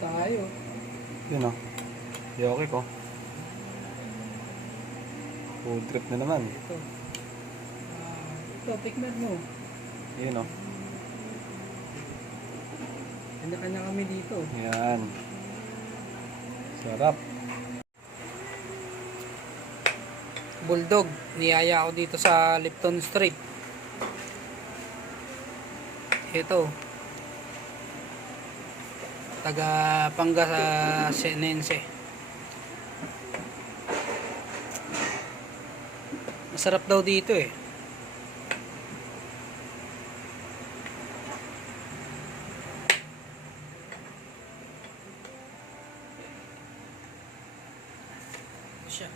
tayo. Yun o. Okay ko. Food trip na naman. Ito. Ito, tikman mo. Yun o. Kanya-kanya kami dito. Yan. Sarap. Bulldog. Niyaya ako dito sa Lipton Street. Ito. Taga Pangasinense. Masarap daw dito eh. Siya.